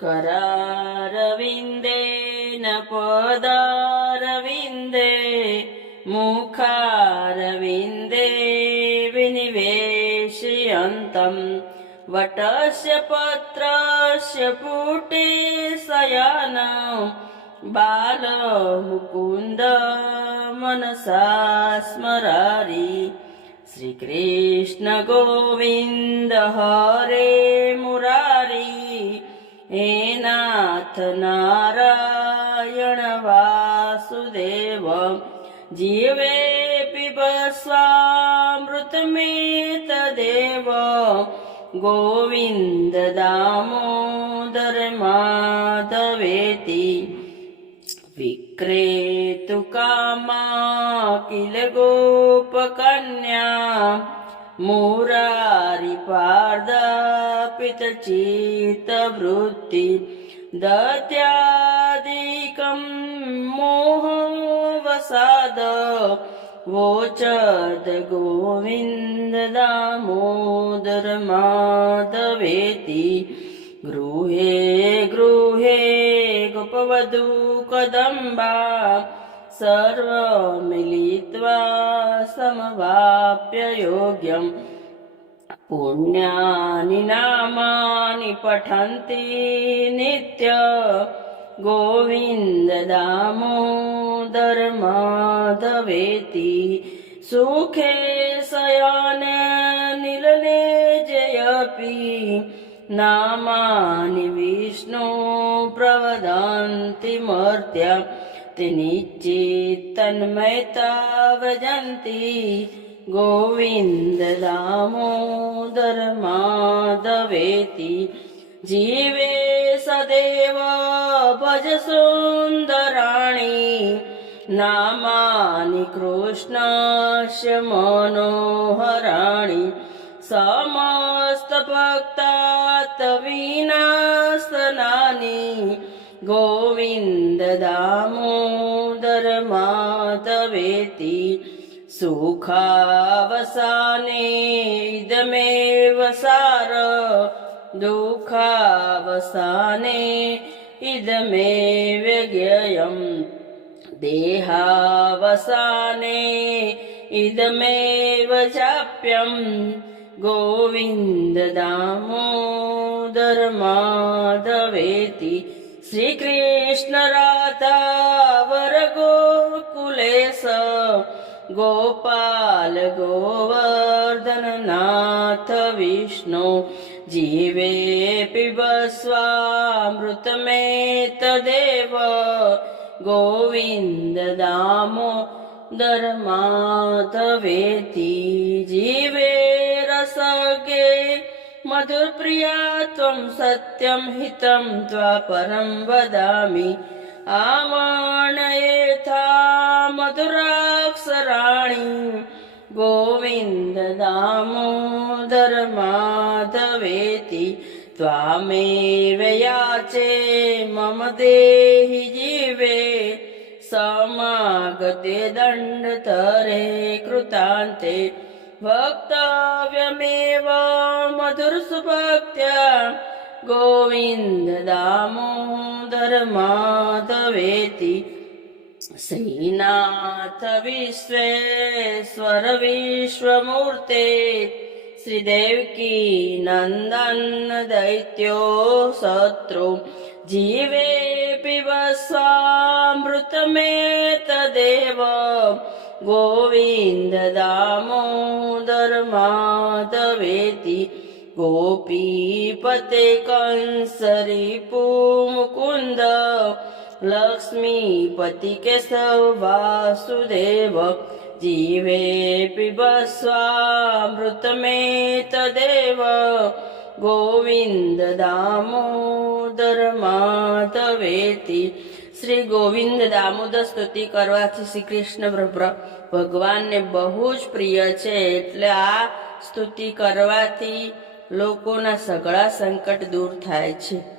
करारविन्देन पदारविन्दे मुखारविन्दे विनिवेशयन्तम् वटस्य पत्रस्य पुटे शयनं बालमुकुन्द मनसा स्मरारि। श्रीकृष्ण गोविन्द हरे मुरारी, हे नाथ नारायण वासुदेव। जीवे पिबस्वामृतमेतदेव, गोविन्द दामोदर माधवेति। विक्रेतुकामा किल गोपकन्या, मुरारिपार्दापितचित्तवृत्ति। दत्यादिकं मोहवसाद, वोचद गोविन्द दामोदर माधवेति। गृहे गृहे गोपवधू कदम्बा, सर्वमिलित्वा समवाप्य योग्यम्। पुण्यानि नामानि पठन्ति नित्य, गोविन्द दामोदर माधवेति। सुखे शयने निलने जयपि, नामानि विष्णु प्रवदन्ति मर्त्या। ते निश्चित्तन्मयता व्रजन्ति, गोविन्द दामोदर माधवेति। जीवे सदैव भज सुन्दराणि, नामानि कृष्णस्य मनोहराणि। समस्तभक्तात्विनाशनानि, गोविन्द दामोदर माधवेति। सुखावसाने इदमेव सार, दुःखावसाने इदमेव ज्ञेयम्। देहावसाने इदमेव चाप्यम्, गोविन्द दामोदर माधवेति। श्रीकृष्ण राधा वर गोकुलेश, गोपाल गोवर्धन नाथ विष्णु। जीवे पिबस्वामृतमेतदेव, गोविन्द दामोदर माधवेति। जीवे रसगे मधुरप्रिया त्वं, सत्यं हितं त्वापरं वदामि। आमर्णयेथा मधुराक्षराणि, गोविन्द दामोदर माधवेति। त्वामेव याचे मम देहि जीवे, समागते दण्डतरे कृतान्ते। वक्तव्यमेव मधुरसुभक्त्या, गोविन्द दामोदर माधवेति। श्रीनाथ विश्वेश्वर विश्वमूर्ते, श्रीदेवकी नन्दन दैत्यो शत्रु। जीवे पिबस्वामृतमेतदेव, गोविन्द दामोदर माधवेति। गोपीपते कंस रिपु मुकुन्द, लक्ष्मीपति केशव वासुदेव। जीवे पिबस्वामृतमेतदेव, गोविन्द दामोदर माधवेति। શ્રી ગોવિંદ દામોદર સ્તુતિ કરવાથી શ્રી કૃષ્ણ ભગવાનને બહુ જ પ્રિય છે, એટલે આ સ્તુતિ કરવાથી લોકોના સઘળા સંકટ દૂર થાય છે।